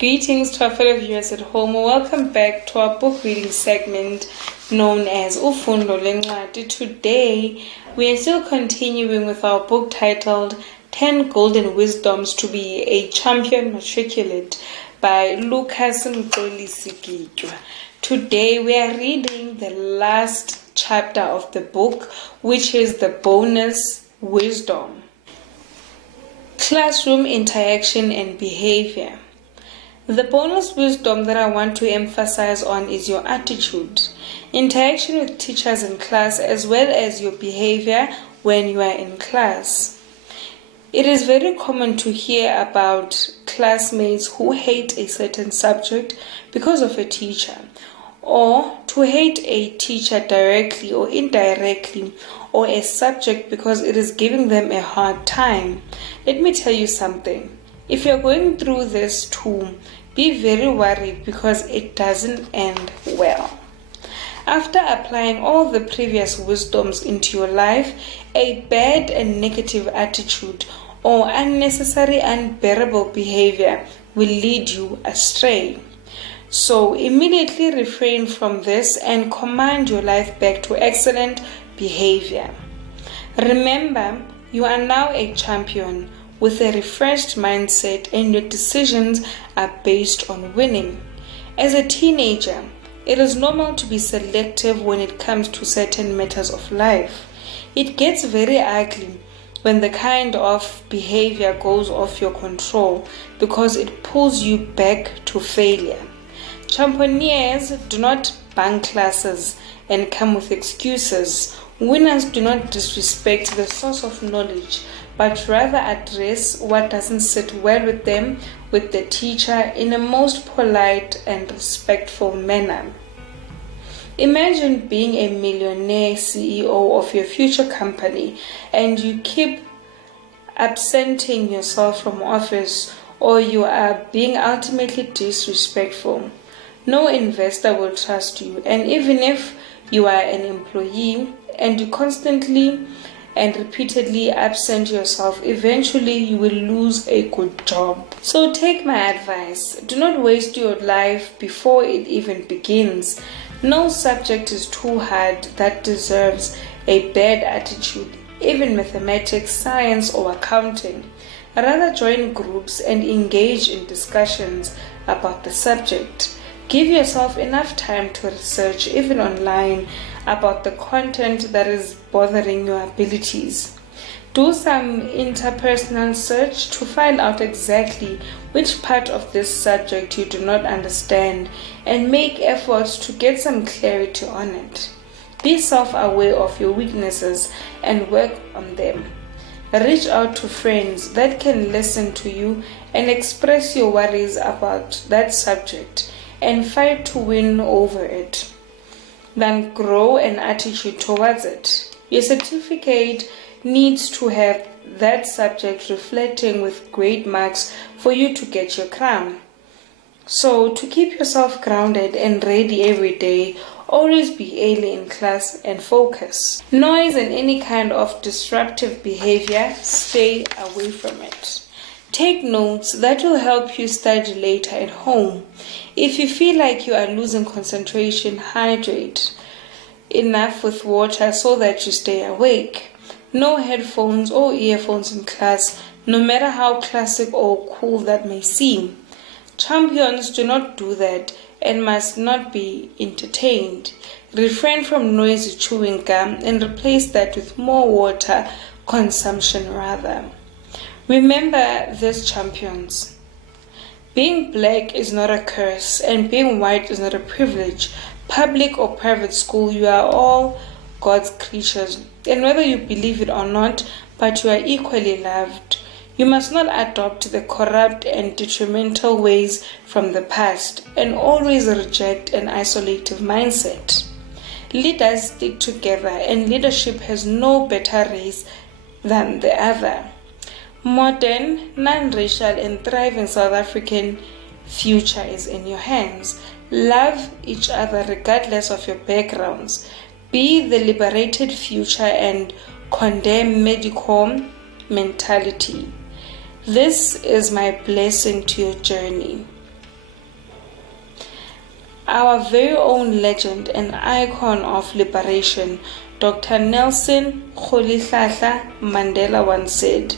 Greetings to our fellow viewers at home. Welcome back to our book reading segment known as Ufundo Lencwadi. Today, we are still continuing with our book titled 10 Golden Wisdoms to be a Champion Matriculate by Mxolisi Mgitywa. Today, we are reading the last chapter of the book, which is the bonus wisdom. Classroom interaction and behavior. The bonus wisdom that I want to emphasize on is your attitude, interaction with teachers in class, as well as your behavior when you are in class. It is very common to hear about classmates who hate a certain subject because of a teacher, or to hate a teacher directly or indirectly, or a subject because it is giving them a hard time. Let me tell you something. If you're going through this too, be very worried because it doesn't end well. After applying all the previous wisdoms into your life, a bad and negative attitude or unnecessary unbearable behavior will lead you astray. So immediately refrain from this and command your life back to excellent behavior. Remember, you are now a champion with a refreshed mindset, and your decisions are based on winning. As a teenager, it is normal to be selective when it comes to certain matters of life. It gets very ugly when the kind of behavior goes off your control because it pulls you back to failure. Champions do not bunk classes and come with excuses. Winners do not disrespect the source of knowledge, but rather address what doesn't sit well with them with the teacher in a most polite and respectful manner. Imagine being a millionaire CEO of your future company and you keep absenting yourself from office, or you are being ultimately disrespectful. No investor will trust you, and even if you are an employee and you constantly and repeatedly absent yourself, eventually you will lose a good job. So take my advice. Do not waste your life before it even begins. No subject is too hard that deserves a bad attitude, even mathematics, science, or accounting. Rather join groups and engage in discussions about the subject. Give yourself enough time to research, even online, about the content that is bothering your abilities. Do some interpersonal search to find out exactly which part of this subject you do not understand and make efforts to get some clarity on it. Be self-aware of your weaknesses and work on them. Reach out to friends that can listen to you and express your worries about that subject and fight to win over it. Then grow an attitude towards it. Your certificate needs to have that subject reflecting with great marks for you to get your crown. So to keep yourself grounded and ready every day, always be early in class and focus. Noise and any kind of disruptive behavior, stay away from it. Take notes that will help you study later at home. If you feel like you are losing concentration, hydrate enough with water so that you stay awake. No headphones or earphones in class, no matter how classic or cool that may seem. Champions do not do that and must not be entertained. Refrain from noisy chewing gum and replace that with more water consumption rather. Remember this, champions. Being black is not a curse, and being white is not a privilege. Public or private school, you are all God's creatures, and whether you believe it or not, but you are equally loved. You must not adopt the corrupt and detrimental ways from the past, and always reject an isolative mindset. Leaders stick together, and leadership has no better race than the other. Modern, non-racial and thriving South African future is in your hands. Love each other regardless of your backgrounds. Be the liberated future and condemn medical mentality. This is my blessing to your journey. Our very own legend and icon of liberation, Dr. Nelson Rolihlahla Mandela once said,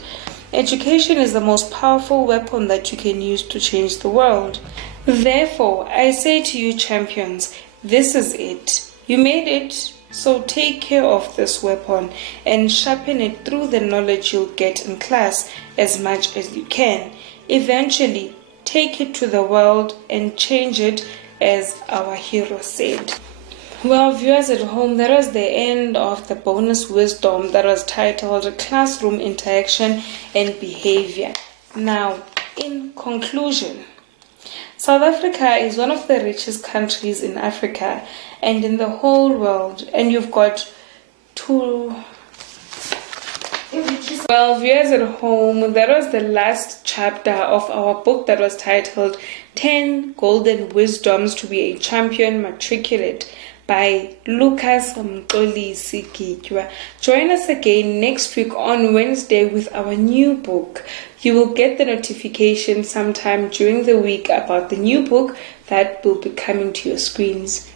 "Education is the most powerful weapon that you can use to change the world." Therefore, I say to you champions, this is it. You made it, so take care of this weapon and sharpen it through the knowledge you'll get in class as much as you can. Eventually, take it to the world and change it, as our hero said. Well, viewers at home, that was the end of the bonus wisdom that was titled Classroom Interaction and Behavior. Now, in conclusion, South Africa is one of the richest countries in Africa and in the whole world, and you've got two... Well, viewers at home, that was the last chapter of our book that was titled 10 Golden Wisdoms to be a Champion Matriculate by Mxolisi Mgitywa. Join us again next week on Wednesday with our new book. You will get the notification sometime during the week about the new book that will be coming to your screens.